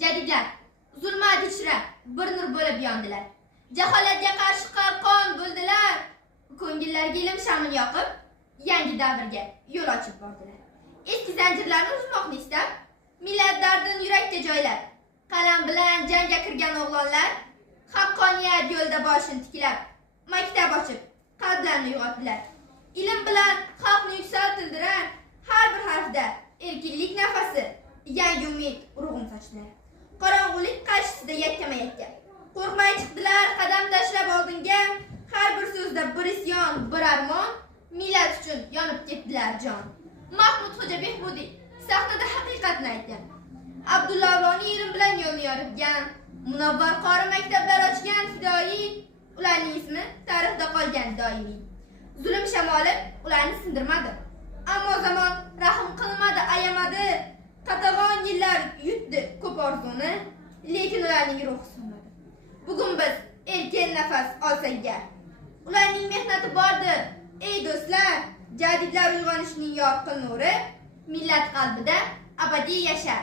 Jadidlar zulmat ichra bir nur bo'lib yondilar. Jaholatga qarshi qalqon bo'ldilar. Ko'ngillarga ilm shamini yoqib, yangi davrga yo'l ochib bordilar. Eski zanjirlarni uzmoqni istab, millat dardini yurakka joylab, qalam bilan jangga kirgan o'g'lonlar haqqoniyat yo'lda boshini tiklab, maktab ochib, qalblarni uyg'otdilar. Ilm bilan xalqni yuksaltirdilar. Har bir harfda erkinlik nafasi, yangi umid urug'ini sochdilar. Qorong'ulik qarshisida yakkama-yakka qo'rqmay chiqdilar qadam tashlab oldinga. Har bir so'zda bir isyon, bir armon, millat uchun yonib ketdilar jon. Mahmud Xo'ja Behbudiy sahnada haqiqatni aytgan. Abdulla Avloniy ilm bilan yo'lni yoritgan, munavvar qori maktablar ochgan fidoyi, ularning ismi tarixda qolgan doimiy. Zulm shamoli ularni sindirmadi, ammo zamon rahm qilmadi, ayamadi. Qatag'on yillar yutdi ko'p orzuni, lekin ularning ruhi so'nmadi. Bugun biz erkin nafas olsak gar, ularning mehnati bordir, ey do'stlar. Jadidlar uyg'onishining yorqin nuri millat qalbida abadiy yashar.